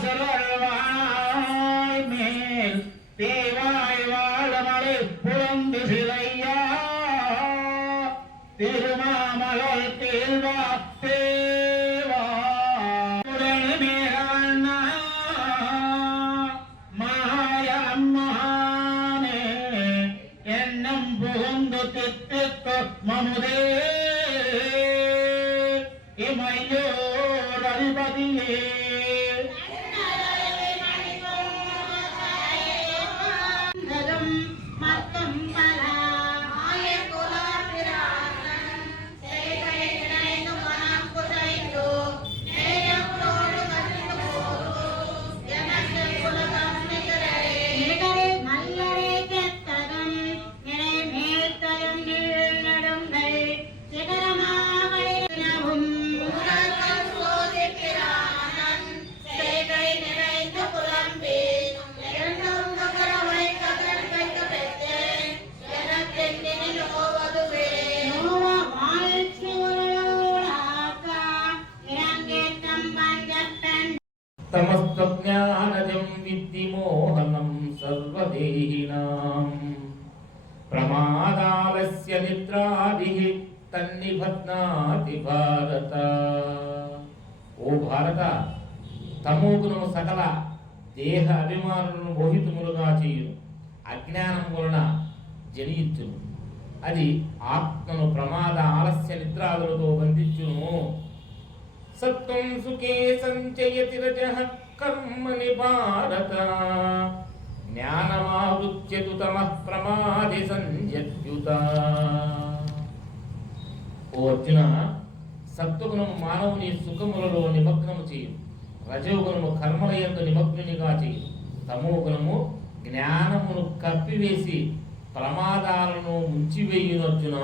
அசரவாய் மேல் தேவாய் வாழமலை புலந்து சிலையா திருமாமலை தேவா தேவா மேகவண்ணா மாயம்மானே எண்ணம் புகுந்து தித்திக்கு மமுதே இமையோர் அதிபதியே तमस्तज्ञानजं विद्धि मोहनं सर्वदेहिनां प्रमादालस्य निद्रादिः तन्निबध्नाति भारत। ओ भारत तमोगुणము సకల దేహ అభిమానులను మోహితములుగా చేయును అజ్ఞానం వలన జనించును అది ఆత్మను ప్రమాద ఆలస్య నిద్రాదులతో బంధించును। सत्वं सुखे संचयति रजः कर्मणि भारत ज्ञानमावृत्य तु तमः प्रमादे संयत्युत। ओ अर्जुन सत्वगुणము మానవుని సుఖములలో నిమగ్నము చేయు రజోగుణము కర్మలయందు నిమగ్నునిగా చేయు తమోగుణము జ్ఞానమును కప్పివేసి ప్రమాదాలను ముంచివేయును అర్జున।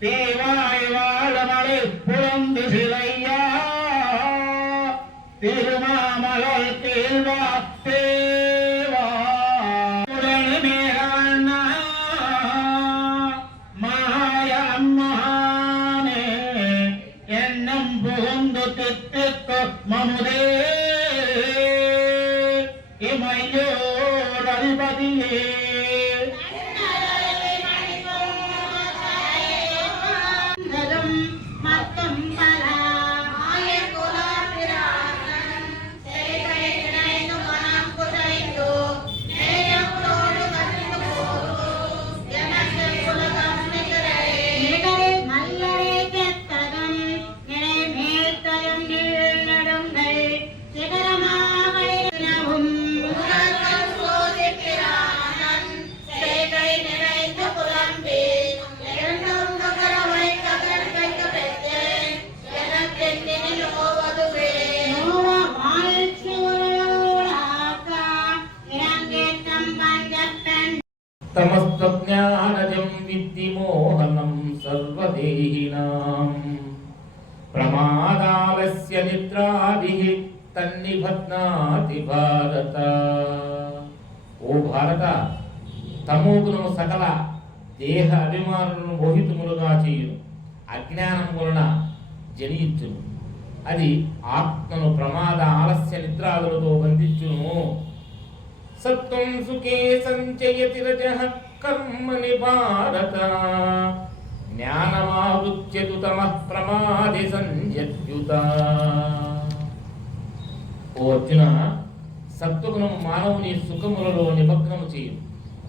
தேவாய் வாழமலை புலந்து சிலையா திருமாமலை தேவா தேவா மேகவண்ணா மாயம்மானே எண்ணம் புகுந்து தித்திக்கு மமுதே இமையோர் அதிபதியே तमस्तज्ञानजं विद्धि मोहनं सर्वदेहिनां प्रमादालस्य निद्रादिः तन्निबध्नाति भारत। ओ भारत तमोगुणము సకల దేహ అభిమానులను మోహితములుగా చేయును అజ్ఞానం వలన జనించును అది ఆత్మను ప్రమాద ఆలస్య నిద్రాదులతో బంధించును। सत्वं सुखे संचयति रजः कर्मणि भारत ज्ञानमावृत्य तु तमः प्रमादे संयत्युत। ओ अर्जुन సత్వగుణము మానవుని సుఖములలో నిమగ్నము చేయు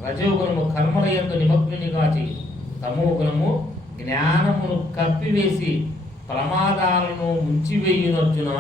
రజోగుణము కర్మలయందు నిమగ్నునిగా చేయు తమోగుణము జ్ఞానమును కప్పివేసి ప్రమాదాలను ముంచివేయును అర్జున।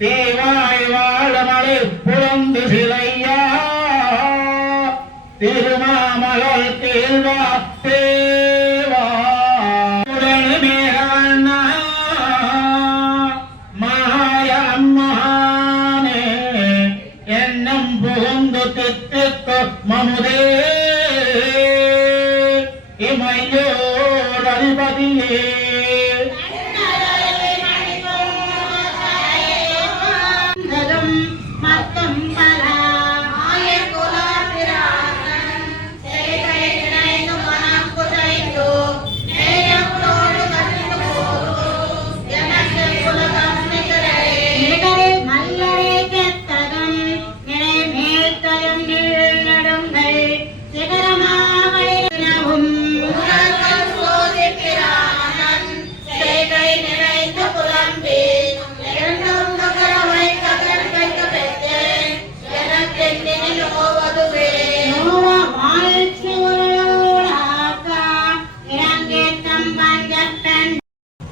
தேவாய் வாழமலை புலந்து சிலையா திருமாமலை தேவா தேவா అముదే ఇమయోడధిపతియే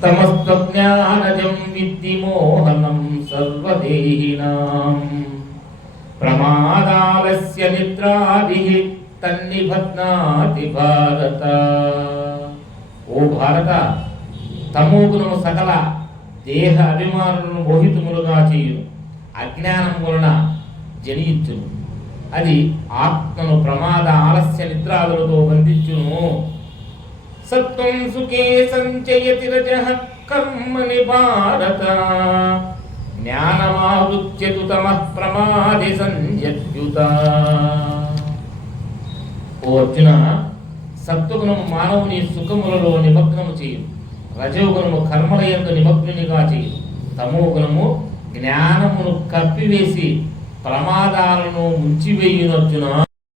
తమస్త్వజ్ఞానజం విద్ధి మోహనం సర్వదేహినాం ప్రమాదాలస్య నిద్రాభిః తన్నిబధ్నాతి భారత. ఓ భారత, తమోగుణము సకల దేహ అభిమానులను మోహితములుగా చేయును, అజ్ఞానం వలన జనించును, అది ఆత్మను ప్రమాద ఆలస్య నిద్రాదులతో బంధించును. సత్వం సుఖే సంచయతి రజః కర్మణి భారత జ్ఞానమావృత్యతు తమః ప్రమాదే సంయత్యుత. ఓ అర్జున, సత్వగుణము మానవుని సుఖములలో నిమగ్నము చేయు, రజోగుణము కర్మల యందు నిమగ్నునిగా చేయు, తమోగుణము జ్ఞానమును కప్పివేసి ప్రమాదాలను ముంచివేయును. అర్జున,